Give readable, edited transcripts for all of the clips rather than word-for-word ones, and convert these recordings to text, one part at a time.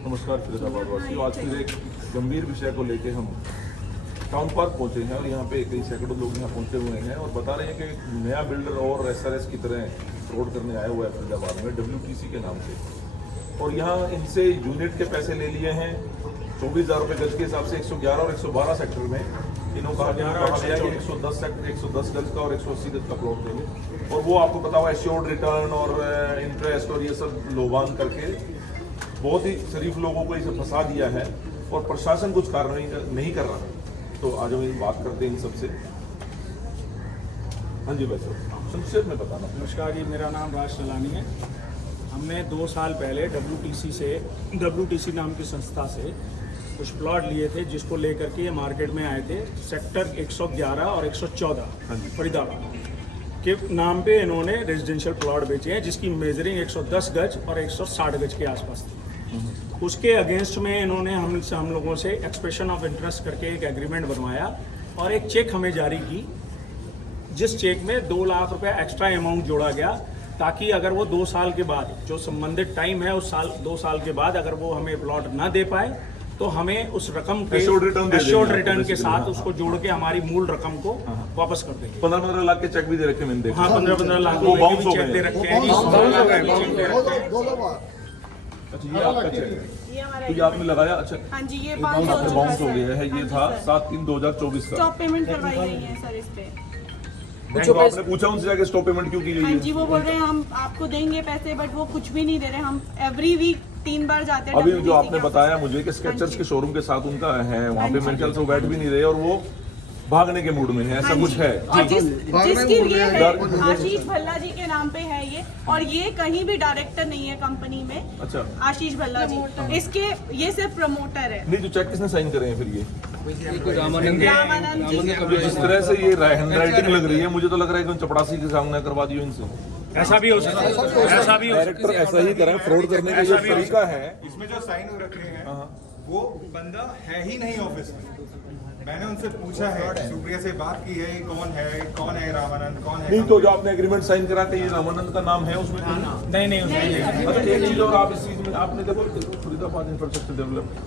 नमस्कार फरीदाबाद वासियों, आज फिर एक गंभीर विषय को लेके हम टाउन पार्क पहुंचे हैं और यहाँ पे कई सैकड़ों लोग यहाँ पहुंचे हुए हैं और बता रहे हैं कि एक नया बिल्डर और एसआरएस की तरह रोड करने आया हुआ है फरीदाबाद में WTC के नाम से, और यहाँ इनसे यूनिट के पैसे ले लिए हैं 24,000 रुपये गज के हिसाब से 111 और 112 सेक्टर में। इन्होंने कहा गया कि 110 सेक्टर 110 गज का और 180 गज का प्लॉट देंगे, और वो आपको पता हुआ एश्योर्ड रिटर्न और इंटरेस्ट और ये सब लोबान करके बहुत ही शरीफ लोगों को इसे फंसा दिया है और प्रशासन कुछ कार्रवाई नहीं कर रहा है। तो आज हम बात करते हैं इन सबसे। हाँ जी भाई साहब, संक्षेप में बताना। नमस्कार जी, मेरा नाम राज सलानी है। हमने 2 साल पहले WTC नाम की संस्था से कुछ प्लॉट लिए थे, जिसको लेकर के ये मार्केट में आए थे। सेक्टर 111 और 114 फरीदाबाद के नाम पे इन्होंने रेजिडेंशियल प्लॉट बेचे हैं, जिसकी मेजरिंग 110 गज और 160 गज के आसपास थी। उसके अगेंस्ट में इन्होंने हम लोगों से एक्सप्रेशन ऑफ इंटरेस्ट करके एक एग्रीमेंट बनवाया और एक चेक हमें जारी की, जिस चेक में 2 लाख रुपए एक्स्ट्रा अमाउंट जोड़ा गया, ताकि अगर वो 2 साल के बाद, जो संबंधित टाइम है उस 2 साल के बाद अगर वो हमें प्लॉट ना दे पाए तो हमें उस रकम के एश्योर्ड रिटर्न के साथ उसको जोड़ के हमारी मूल रकम को वापस कर देंगे। 15-15 लाख के चेक भी दे रखे मैंने देखा। हाँ, 15-15 लाख के चेक दे रखे हैं। अच्छा, ये आपका चेक है तो ये आपने लगाया? अच्छा हाँ जी, ये आपने बाउंस हो गया है। ये था 7/3/2024 का। स्टॉप पेमेंट करवाई गई है सर इस पे। तो आपने पूछा उनसे जाके स्टॉप पेमेंट क्यों की गई है? हाँ जी, वो बोल रहे हैं हम आपको देंगे पैसे, बट वो कुछ भी नहीं दे रहे। हम एवरी वीक 3 बार जाते हैं। अभी जो आपने बताया मुझे कि स्केचर्स के शोरूम के साथ उनका है, वहाँ पे मेरे ख्याल से वो बैठ भी नहीं रहे और वो भागने के मूड में है, ऐसा कुछ है। और जिसकी ये है आशीष भल्ला जी के नाम पे है ये, और ये कहीं भी डायरेक्टर नहीं है कंपनी में। अच्छा, आशीष भल्ला जी इसके ये सिर्फ प्रमोटर है। नहीं, जो चेक किसने साइन करे हैं फिर ये? रामानंद जी। जिस तरह से ये हैंडराइटिंग लग रही है, मुझे तो लग रहा है कि चपड़ासी के सामने करवा दियो इनसे। ऐसा भी हो सकता है, ऐसा भी हो डायरेक्टर ऐसा ही करें, फ्रॉड करने का जो तरीका है। इसमें जो साइन हो रखे हैं वो बंदा है ही नहीं ऑफिस में। मैंने उनसे पूछा है, सुप्रिया से बात की है, ये कौन है रामानंद, कौन है? नहीं, तो जो आपने एग्रीमेंट साइन करा के ये रामानंद का नाम है उसमें? नहीं। अच्छा, एक चीज और आप इस चीज में आपने देखो, फरीदाबाद इंफ्रास्ट्रक्चर डेवलपमेंट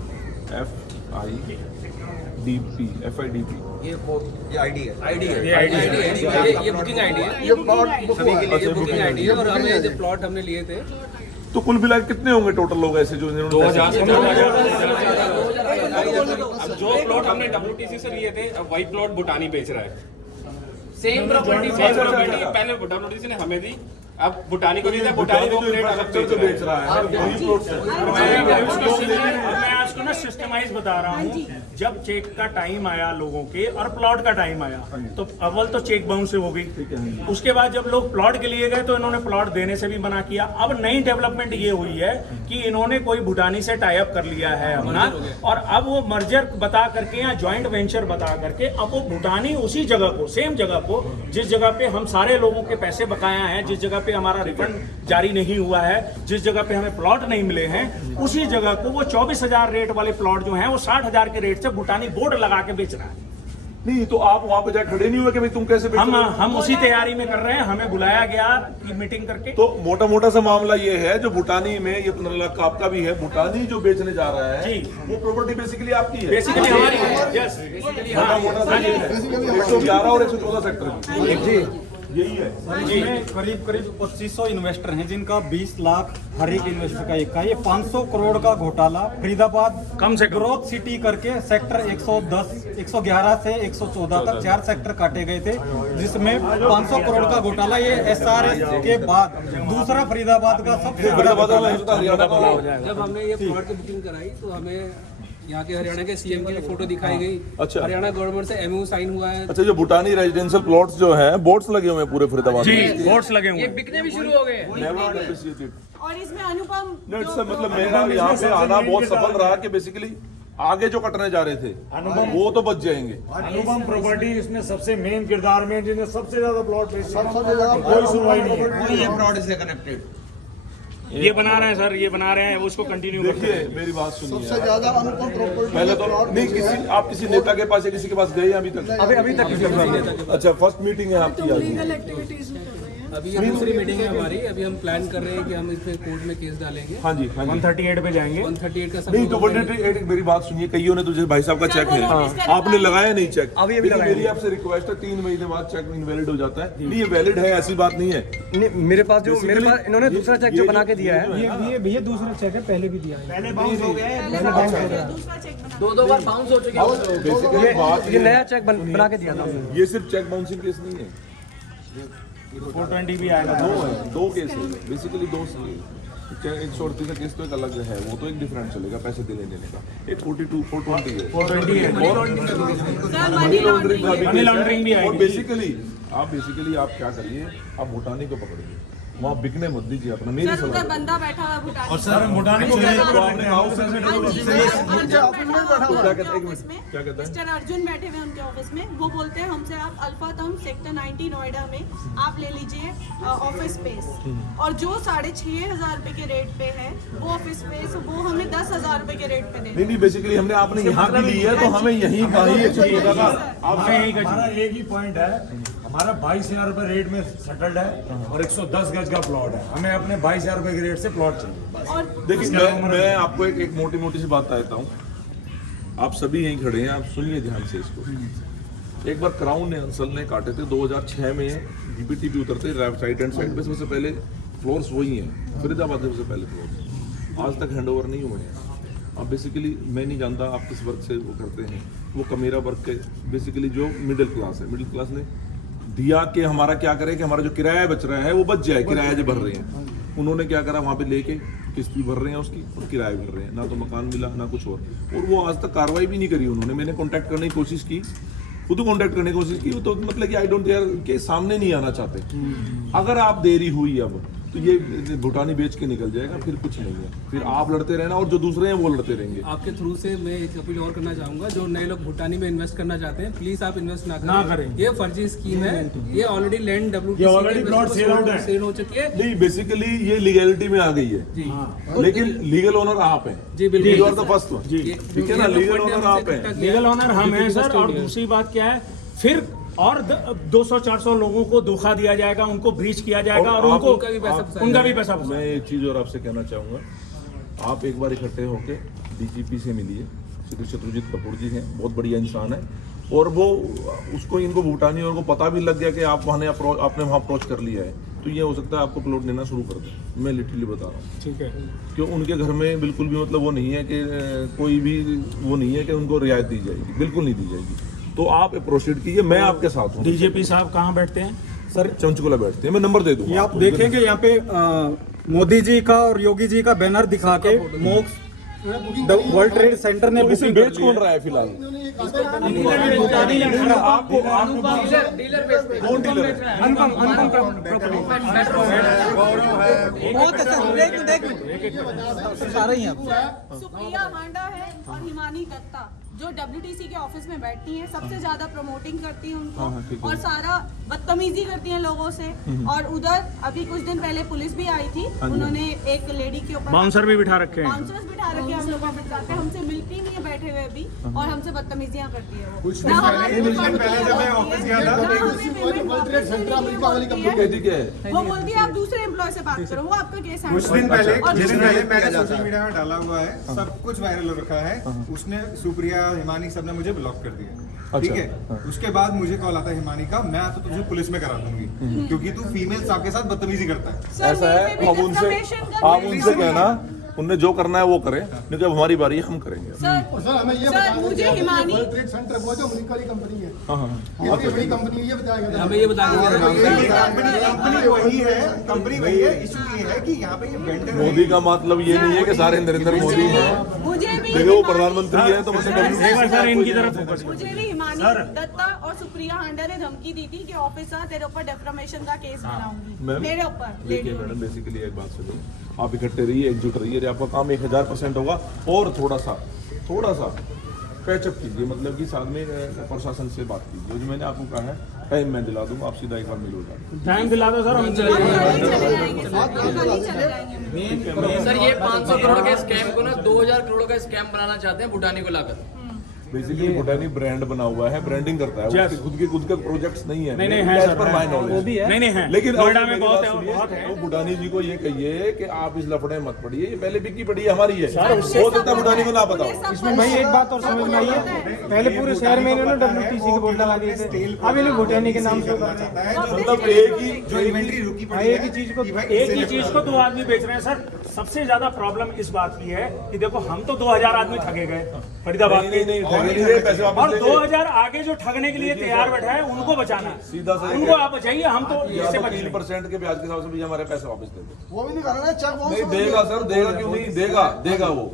FIDP ये आईडी है, ये बुकिंग आईडी है, ये बुकिंग आईडी है। और हमें जो प्लॉट हमने लिए थे, तो कुल मिला कितने होंगे टोटल लोग ऐसे जो इन्होंने 2000 अब जो प्लॉट हमने WTC से लिए थे, अब वही प्लॉट भूटानी बेच रहा है। सेम प्रॉपर्टी पहले WTC ने हमें दी, अब भूटानी को दिया, भूटानी को प्लेट अलग बेच रहा है वही प्लॉट से। मैं आपको ना सिस्टमाइज बता रहा हूँ। जब चेक का टाइम आया लोगों के और प्लॉट का टाइम आया, तो अव्वल तो चेक बाउंस हो गई। उसके बाद जब लोग प्लॉट के लिए गए तो इन्होंने प्लॉट देने से भी मना किया। अब नई डेवलपमेंट ये हुई है कि इन्होंने कोई भूटानी से टाई अप कर लिया है अपना, और अब वो मर्जर बता करके या ज्वाइंट वेंचर बता करके अब वो भूटानी उसी जगह को, सेम जगह को, जिस जगह पे हम सारे लोगों के पैसे बकाया हैं, जिस जगह पे हमारा रिफंड जारी नहीं हुआ है, जिस जगह पे हमें प्लॉट नहीं मिले हैं, उसी जगह को वो 24,000 रेट वाले प्लॉट जो हैं वो 60,000 के रेट से भूटानी बोर्ड लगा के बेच रहा है। नहीं, तो आप वहाँ पे जाकर खड़े नहीं हुए कि भाई तुम कैसे बेच रहे हो? हम उसी तैयारी में कर रहे हैं। हमें बुलाया गया मीटिंग करके। तो मोटा सा मामला ये है, जो भूटानी में ये 15 लाख का आपका भी है, भूटानी जो बेचने जा रहा है जी, वो प्रॉपर्टी बेसिकली आपकी है, बेसिकली हमारी है। यस, मोटा सा ये है 111 और 114 सेक्टर जी, यही है जी। करीब 2500 इन्वेस्टर हैं, जिनका 20 लाख हर एक इन्वेस्टर का एक का। ये 500 करोड़ का घोटाला फरीदाबाद कम से कम ग्रोथ सिटी करके सेक्टर 111 से 114 तक 4 सेक्टर काटे गए थे, जिसमें 500 करोड़ का घोटाला। ये SRS के बाद दूसरा फरीदाबाद का सबसे बड़ा घोटाला। जब हमने ये प्लॉट की बुकिंग कराई तो हमें यहाँ के हरियाणा के CM की फोटो दिखाई गई। अच्छा, हरियाणा गवर्नमेंट से MOU साइन हुआ है। अच्छा, जो भूटानी रेजिडेंशियल प्लॉट्स जो हैं, बोर्ड्स लगे हुए हैं पूरे फरीदाबाद में। बोर्ड्स लगे हुए ये हैं। बिकने भी शुरू हो गए। और इसमें अनुपम मतलब मेरा यहाँ पे आना बहुत सफल रहा कि बेसिकली आगे जो कटने जा रहे थे वो तो बच जाएंगे। अनुपम प्रॉपर्टी इसमें सबसे मेन किरदार में, जिन्हें सबसे ज्यादा प्लॉट बेचे, कोई सुनवाई नहीं है। ये फ्रॉड से कनेक्टेड ये बना रहे हैं सर, ये बना रहे हैं, वो उसको कंटिन्यू करते देखिए, हैं। मेरी बात सुनिए। सबसे ज्यादा अनुपम प्रॉपर्टी पहले तो नहीं, आप किसी नेता के पास या किसी के पास गए अभी तक? अभी तक अच्छा, फर्स्ट मीटिंग है आपकी आज? अभी ये दूसरी मीटिंग है हमारी, अभी हम प्लान कर रहे हैं कि हम इस पे कोर्ट में केस डालेंगे। हाँ जी, हाँ जी। 138 पे जाएंगे। 138 का सब नहीं तो 138 मेरी बात सुनिए, कईयों ने तुझे भाई साहब का चेक है, आपने लगाया नहीं चेक, अभी लगाया। मेरी आपसे रिक्वेस्ट है 3 महीने बाद चेक इनवैलिड हो जाता है। नहीं, ये वैलिड है, ऐसी बात नहीं है। मेरे पास इन्होंने दूसरा चेक जो बना के दिया है, ये भैया दूसरा चेक है, पहले भी दिया है। पहले बाउंस हो गया है, दूसरा चेक बना 2 बार बाउंस हो चुके हैं। बेसिकली बात ये नया चेक बना के दिया था। ये सिर्फ चेक बाउंसिंग केस नहीं है, 420 भी आएगा। दो केस है बेसिकली, 2 138 का केस तो एक अलग है, वो तो एक डिफरेंट चलेगा पैसे देने देने का। एक 42 420 है, 420 है। Sir money laundering money laundering भी और आएगी। बेसिकली आप क्या करिए, आप भूटानी को पकड़िए, वहाँ बिकने मत दीजिए अपना, मेरी सर सलाह उधर है। बंदा बैठा हुआ भूटानी। और सर भूटानी को तो आपने हाउस से क्या कहता है? मिस्टर अर्जुन बैठे हुए उनके ऑफिस में, वो बोलते हैं हमसे आप अल्फा टाउन सेक्टर 90 नोएडा में आप ले लीजिए ऑफिस स्पेस, और जो 6,500 रुपए के रेट पे है वो ऑफिस स्पेस, वो हमें 10,000 रुपए के रेट पे दे। नहीं बेसिकली हमने आपने यहाँ की ली है तो हमें यहीं का ही चाहिए था। हमारा एक ही पॉइंट है, हमारा 22,000 रुपए रेट में सेटल्ड है और 110 गज का प्लॉट है, हमें अपने 22,000 रुपए के रेट से प्लॉट चाहिए। और देखिए मैं आपको एक मोटी सी बात बताता हूँ, आप सभी यहीं खड़े हैं, आप सुनिए ध्यान से इसको। एक बार क्राउन ने अंसल ने काटे थे 2006 में, डीबीटी उतरते राइट हैंड साइड पे सबसे पहले फ्लोर्स वही हैं, फरीदाबाद में सबसे पहले फ्लोर्स, आज तक हैंडओवर नहीं हुए हैं। अब बेसिकली मैं नहीं जानता आप किस वर्ग से वो करते हैं, वो कमेरा वर्ग के बेसिकली जो मिडिल क्लास है, मिडिल क्लास ने दिया कि हमारा क्या करें कि हमारा जो किराया बच रहा है वो बच जाए, किराया जो भर रहे हैं उन्होंने क्या करा, वहाँ पे लेके किस्त भी भर रहे हैं उसकी और किराया भर रहे हैं, ना तो मकान मिला ना कुछ और वो आज तक कार्रवाई भी नहीं करी उन्होंने। मैंने कांटेक्ट करने की कोशिश की, खुद कांटेक्ट करने की कोशिश की, तो मतलब कि आई डोंट केयर के सामने नहीं आना चाहते। अगर आप देरी हुई अब तो ये भूटानी बेच के निकल जाएगा, फिर कुछ नहीं है, फिर आप लड़ते रहना और जो दूसरे हैं वो लड़ते रहेंगे। आपके थ्रू से मैं एक अपील और करना चाहूंगा, जो नए लोग भूटानी में इन्वेस्ट करना चाहते हैं, प्लीज आप इन्वेस्ट ना करें। ये फर्जी स्कीम है, ये already land already plot cell हो चुकी है। नहीं बेसिकली ये लीगैलिटी में आ गई है जी, लेकिन लीगल ओनर आप हैं। जी बिल्कुल, you are the first one, ठीक है ना, लीगल ओनर आप हैं। लीगल ओनर हम हैं सर। और दूसरी बात क्या है, फिर और 200-400 लोगों को धोखा दिया जाएगा, उनको ब्रीच किया जाएगा और उनको उनका भी पैसा मैं एक चीज और आपसे कहना चाहूंगा, आप एक बार इकट्ठे होके डीजीपी से मिलिए, श्री शत्रुजीत कपूर जी हैं, बहुत बढ़िया इंसान है, और वो उसको इनको भूटानियों को पता भी लग गया कि आप आपने वहाँ अप्रोच कर लिया है, तो ये हो सकता है आपको प्लॉट लेना शुरू कर दे। मैं लिटरली बता रहा हूँ, ठीक है, क्यों उनके घर में बिल्कुल भी मतलब वो नहीं है कि कोई भी वो नहीं है कि उनको रियायत दी जाएगी, बिल्कुल नहीं दी जाएगी। तो आप प्रोसीड कीजिए, मैं आपके साथ हूँ। डीजीपी साहब कहाँ बैठते हैं सर? चंचकुला बैठते हैं, मैं नंबर दे दूंगा। ये आप देखेंगे यहाँ पे मोदी जी का और योगी जी का बैनर दिखा के मोक्स वर्ल्ड ट्रेड सेंटर ने इसे बेच कौन रहा है फिलहाल? आपको डीलर बेस पे कौन डीलर है? सुप्रिया हांडा है और हिमानी दत्ता जो WTC के ऑफिस में बैठती हैं, सबसे ज्यादा प्रमोटिंग करती हैं उनको और सारा बदतमीजी करती हैं लोगों से। और उधर अभी कुछ दिन पहले पुलिस भी आई थी, उन्होंने एक लेडी के ऊपर बाउंसर भी बिठा रखे हैं। बाउंसर्स बिठा रखे हैं, हम लोगों के साथ हमसे मिलती नहीं है बैठे हुए भी, और हमसे बदतमीजियां करती है वो। कुछ दिन पहले जब मैं ऑफिस गया था वो बोलती है आप दूसरे एम्प्लॉय से बात करो, वो आपका केस कुछ दिन पहले मैंने सोशल मीडिया में डाला हुआ है, सब कुछ वायरल हो रखा है, उसने सुप्रिया हिमानी सब ने मुझे ब्लॉक कर दिया, ठीक है। उसके बाद मुझे कॉल आता है हिमानी का, मैं तो तुझे पुलिस में करा दूंगी क्योंकि तू फीमेल साहब के साथ बदतमीजी करता है। ऐसा है, आप उनसे कहना उनने जो करना है वो करें, नहीं तो अब हमारी बारी है, हम करेंगे। सर हमें ये बताएं, मुझे हिमानी ट्रेड सेंटर वो जो अमेरिका वाली कंपनी है, ये बड़ी कंपनी है, ये बताएगा हमें ये कंपनी वही है, कंपनी वही है। इशू ये है कि यहाँ पे ये वेंडर मोदी का मतलब ये नहीं है कि सारे नरेंद्र मोदी हैं, मुझे भी देखो वो प्रधानमंत्री है तो सर इनकी तरफ फोकस। मुझे भी हिमानी दत्ता और सुप्रिया हांडा ने धमकी दी थी कि ऑफिसर तेरे ऊपर डेफामेशन का केस बनाऊंगी मेरे ऊपर। देखिए मैडम, बेसिकली एक बात सुनिए, आप इकट्ठे रहिए, एकजुट रहिए, आपका काम 1000% होगा। और थोड़ा सा पैचअप कीजिए, मतलब कि साथ में प्रशासन से बात कीजिए, जो मैंने आपको कहा है टाइम मैं दिला दूंगा, आप सीधा एक बार मिलो जाए। टाइम दिला दो सर, हम चले जाएंगे। सर ये 500 करोड़ के स्कैम को ना 2000 करोड़ का स्कैम बनाना चाहते हैं भूटानी को लाकर। बेसिकली बोटानी ब्रांड बना हुआ है, ब्रांडिंग करता है, Yes. उसके खुद के प्रोजेक्ट्स नहीं है। नहीं है As sir, per my knowledge। वो भी है। नहीं है, लेकिन नोएडा आप में मेरी बहुत बात है, सुनिए, बहुत है। तो बुटानी जी को ये कहिए कि आप इस लफड़े में मत पड़िए, ये पहले बिकी पड़ी है, हमारी है, सर, हो सकता है बुटानी को ना पता हो। इसमें भाई एक बात और समझ में आई है, पहले पूरे शहर में इन्होंने WTC के बोर्ड लगा दिए थे, अब इन्हें भूटानी के नाम से कर रहे हैं। मतलब एक ही जो इन्वेंट्री रुकी पड़ी एक ही है चीज को एक ही चीज को 2 आदमी बेच रहे हैं सर। सबसे ज्यादा प्रॉब्लम इस बात की है कि देखो हम तो 2000 आदमी ठगे गए फरीदाबाद नहीं, नहीं, के, ठगे नहीं गए, पैसे वापस और ले गए। 2000 आगे जो ठगने के लिए तैयार बैठा है उनको बचाना है। सीधा सा उनको आप बचाइए, हम तो या इससे तो बच लेंगे। 3% के ब्याज के हिसाब से भैया हमारे पैसे वापस दे दो। वो भी नहीं कर रहा है, चेक बाउंस नहीं देगा सर, देगा क्यों नहीं देगा, देगा वो,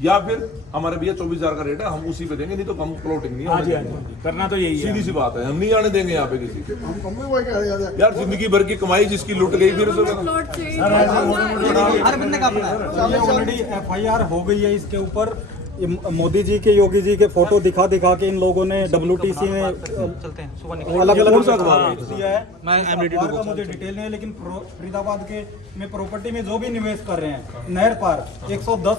या फिर हमारे भैया 24,000 का रेट है, हम उसी पे देंगे, नहीं तो हम प्लॉटिंग नहीं हाँ जी, होने हाँ देंगे। जी, करना तो यही है। सीधी सी बात है, हम नहीं आने देंगे यहाँ पे किसी को। हम कम में वही कह रहे हैं। यार जिंदगी भर की कमाई जिसकी लुट गई, फिर उसे हर बंदे का अपना है। ऑलरेडी FIR हो गई है इसके ऊपर। ये मोदी जी के, योगी जी के फोटो दिखा के इन लोगों ने WTC में अलग अलग दिया है। अखबार का मुझे डिटेल नहीं है, लेकिन फरीदाबाद के में प्रॉपर्टी में जो भी निवेश कर रहे हैं, नहर पार 110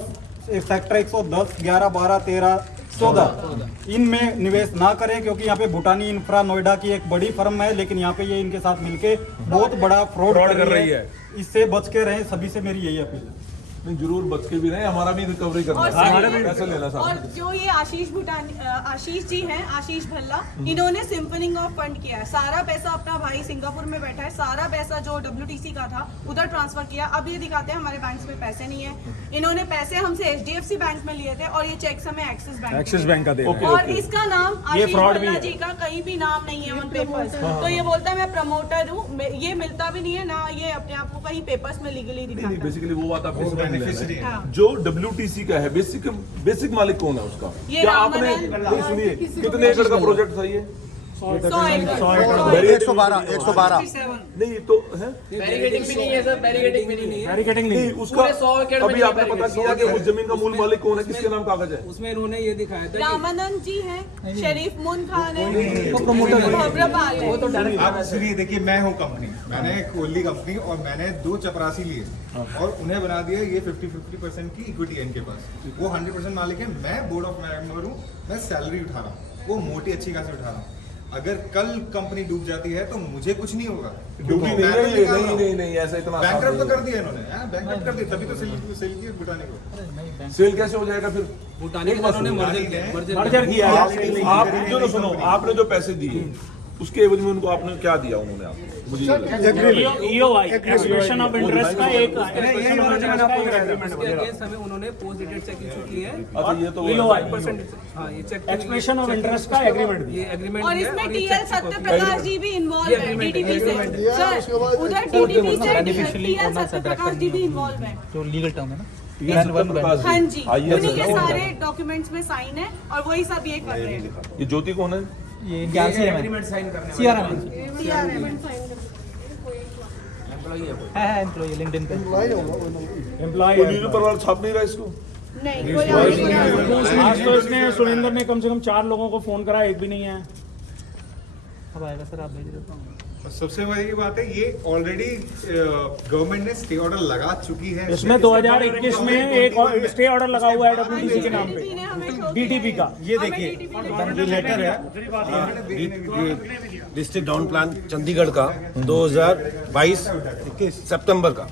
सेक्टर 110, 11, 12, 13, 14 इनमें निवेश ना करें, क्योंकि यहाँ पे भूटानी इंफ्रा नोएडा की एक बड़ी फर्म है, लेकिन यहाँ पे ये इनके साथ मिलके बहुत बड़ा फ्रॉड कर रही है। इससे बच के रहें, सभी से मेरी यही अपील है। नहीं जरूर बच के भी रहे, हमारा भी रिकवरी करना और है, पैसे लेना और साहब। जो ये आशीष जी हैं, आशीष भल्ला, इन्होंने सिंपनिंग ऑफ फंड किया है। सारा पैसा अपना भाई सिंगापुर में बैठा है, सारा पैसा जो WTC का था उधर ट्रांसफर किया। अब ये दिखाते हैं हमारे बैंक में पैसे नहीं है। इन्होंने पैसे हमसे HDFC बैंक में लिए थे और ये चेक्स हमें एक्सिस बैंक का दे रहे हैं। और इसका नाम आशीष भल्ला जी का कहीं भी नाम नहीं है ऑन पेपर्स। तो ये बोलता है मैं प्रमोटर हूँ, ये मिलता भी नहीं है ना, ये अपने आप को कहीं पेपर्स में लीगली दिखाता है। बेसिकली वो बात आप बेनिफिशियरी है। हाँ। जो WTC का है, बेसिक मालिक कौन है उसका? ये क्या आपने रामानंद। नहीं सुनिए, कितने एकड़ का प्रोजेक्ट था ये? 100 एकड़। 112 नहीं तो है बैरिकेडिंग भी नहीं है सर, बैरिकेडिंग भी नहीं है। बैरिकेडिंग नहीं नहीं, उसका पूरे 100 एकड़ में अभी नहीं आपने पता बैरिकेड, किया कि उस जमीन का मूल मालिक कौन है, किसके नाम कागज है? उसमें इन्होंने ये दिखाया था कि रामानंद जी हैं, शरीफ मुन खान है, भव्रपाल है। वो तो डायरेक्ट आप सुनिए, देखिए मैं हूँ कंपनी, मैंने खोली कंपनी और मैंने 2 चपरासी लिए और उन्हें बना दिया ये 50% की इक्विटी है इनके पास। वो 100% मालिक है, मैं बोर्ड ऑफ मेंबर हूँ, मैं सैलरी उठा रहा हूँ, वो मोटी अच्छी खासी उठा रहा हूँ। अगर कल कंपनी डूब जाती है तो मुझे कुछ नहीं होगा। डूबी नहीं है ये, नहीं ऐसा इतना आसान बैंकरप्ट तो नहीं कर दिया इन्होंने, बैंकरप्ट कर दिया, तभी तो सेल किया भूटानी को। है। सेल कैसे हो जाएगा फिर? भूटानी के इन्होंने मर्जर किया है। आप जो सुनो, आपने जो पैसे दिए उसके एवज में उनको आपने क्या दिया उन्होंने आपको? मुझे ये बताइए। EOI एक्सप्रेशन ऑफ इंटरेस्ट का एक उसके अगेंस्ट हमें उन्होंने पोस्ट डेटेड चेक इशू किए हैं। अच्छा ये तो EOI हाँ, ये चेक एक्सप्रेशन ऑफ इंटरेस्ट का एग्रीमेंट ये एग्रीमेंट और इसमें TL सत्य प्रकाश जी भी इन्वॉल्व है DTP से। सर उधर DTP से TL सत्य प्रकाश जी भी इन्वॉल्व है। जो लीगल टर्म है ना, हाँ जी, आइए उन्हीं के सर। सारे डॉक्यूमेंट्स में साइन है और वही सब ये कर रहे हैं। ये ज्योति कौन है? ये एग्रीमेंट साइन करने CRM है एम्प्लॉय लिंक्डइन पे। एम्प्लॉय कोई न्यूज़ पेपर वाला छाप नहीं रहा इसको? नहीं कोई आगे नहीं आया। आज तो इसने सुरेंद्र ने कम से कम 4 लोगों को फोन करा, एक भी नहीं है। अब आएगा सर, आप भेज देता हूँ। और सबसे बड़ी बात है, ये ऑलरेडी गवर्नमेंट ने स्टे ऑर्डर लगा चुकी है। इसमें 2021 में एक स्टे ऑर्डर लगा हुआ है WTC के नाम पे, DTP ने हमें छोड़ DTP दिया का। है। ये हमें देखिए, DTP ने लेटर है डिस्ट्रिक्ट डाउन प्लान चंडीगढ़ का 2022 सितंबर का,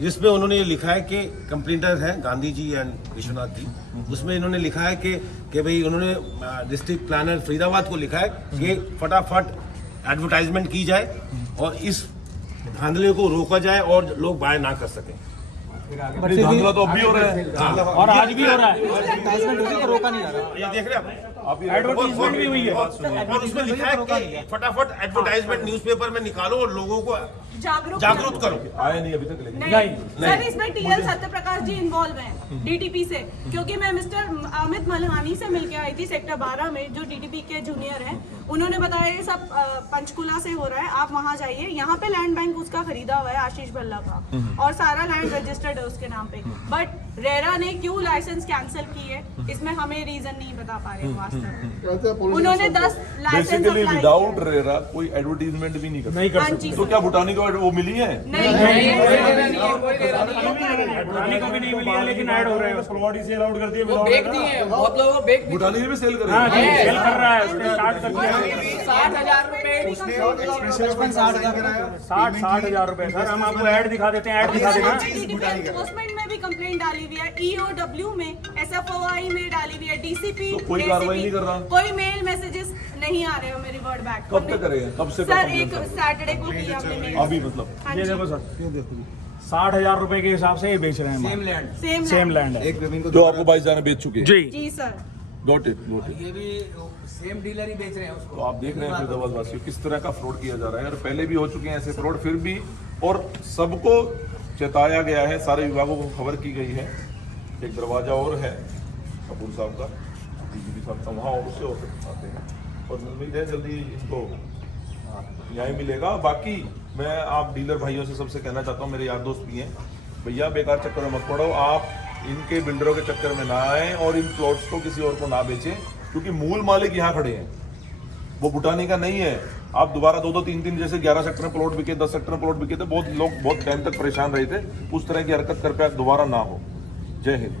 जिसमें उन्होंने ये लिखा है कि कंप्लेंटर हैं गांधी जी एंड विश्वनाथ जी। उसमें इन्होंने लिखा है कि भाई उन्होंने डिस्ट्रिक्ट प्लानर फरीदाबाद को लिखा है कि फटाफट एडवर्टाइजमेंट की जाए और इस धांधले को रोका जाए और लोग बाय ना कर सकें। धांधला तो अब भी हो रहा है और आज भी हो रहा है। एडवर्टाइजमेंट होगी तो रोका नहीं जा रहा। ये देख रहे हैं आप, एडवर्टाइजमेंट भी हुई है और उसमें लिखा है कि फटाफट एडवर्टाइजमेंट न्यूज़पेपर में निकालो और लोगों को जागरूक करो। आया नहीं अभी तक लेकिन। नहीं सर, इसमें TL सत्य प्रकाश जी इन्वॉल्व हैं DTP से, क्योंकि मैं मिस्टर अमित मल्हानी से मिलके आई थी सेक्टर 12 में, जो DTP के जूनियर हैं। उन्होंने बताया ये सब पंचकुला से हो रहा है, आप वहां जाइए। यहाँ पे लैंड बैंक उसका खरीदा हुआ है आशीष भल्ला का और सारा लैंड रजिस्टर्ड है उसके नाम पे। बट रेरा ने क्यों लाइसेंस कैंसिल किए, इसमें हमें रीजन नहीं बता पा रहे वास्तव में। उन्होंने 10 licence basically apply without RERA कोई एडवर्टीजमेंट भी नहीं कर सकते। तो क्या भूटानी को वो मिली है? भूटानी को भी नहीं मिली है, लेकिन ऐड हो रहे हैं। प्लॉट ही सेल आउट कर दिए बेच दिए हैं, बहुत लोगों को बेच भूटानी में भी सेल कर हाँ रहे जी, हैं। सेल कर रहा है, उसने स्टार्ट कर दिया है। 60,000 रुपए 60,000 रुपए। सर हम आपको ऐड दिखा देते हैं, ऐड दिखा देना। एनफोर्समेंट में भी कंप्लेंट डाली हुई है, EOW में, SFOI में डाली हुई है, DCP तो कोई कार्रवाई नहीं कर रहा? कोई मेल मैसेजेस नहीं आ रहे हो मेरे वर्ड बैक। कब तक करेगा? कब से सर complaint एक कर रहे हैं? सैटरडे को किया हमने मेल। अभी मतलब हाँ ये जी। देखो सर, 60,000 रुपए के हिसाब से ये बेच रहे हैं। सेम लैंड सेम लैंड है जो आपको 22 जाने बेच चुके हैं। जी। जी सर। Got it. ये भी सेम डीलर ही बेच रहे हैं उसको। तो आप देख रहे हैं फरीदाबाद वासियों किस तरह का फ्रॉड किया जा रहा है, और पहले भी हो चुके हैं ऐसे फ्रॉड, फिर भी और सबको चेताया गया है, सारे विभागों को खबर की गई है। एक दरवाजा और है कपूर साहब का, डीजीपी साहब का, वहाँ और उससे और आते हैं, और उम्मीद है जल्दी इनको न्याय मिलेगा। बाकी मैं आप डीलर भाइयों से सबसे कहना चाहता हूँ, मेरे यार दोस्त भी हैं, भैया बेकार चक्कर में मत पड़ो, आप इनके बिल्डरों के चक्कर में ना आए और इन प्लॉट्स को किसी और को ना बेचें, क्योंकि मूल मालिक यहाँ खड़े हैं, वो भूटानी का नहीं है। आप दोबारा 2-2, 3-3 जैसे 11 सेक्टर में प्लॉट बिके, 10 सेक्टर में प्लॉट बिके थे, बहुत लोग बहुत टाइम तक परेशान रहे थे, उस तरह की हरकत कर पे दोबारा ना हो। जय हिंद।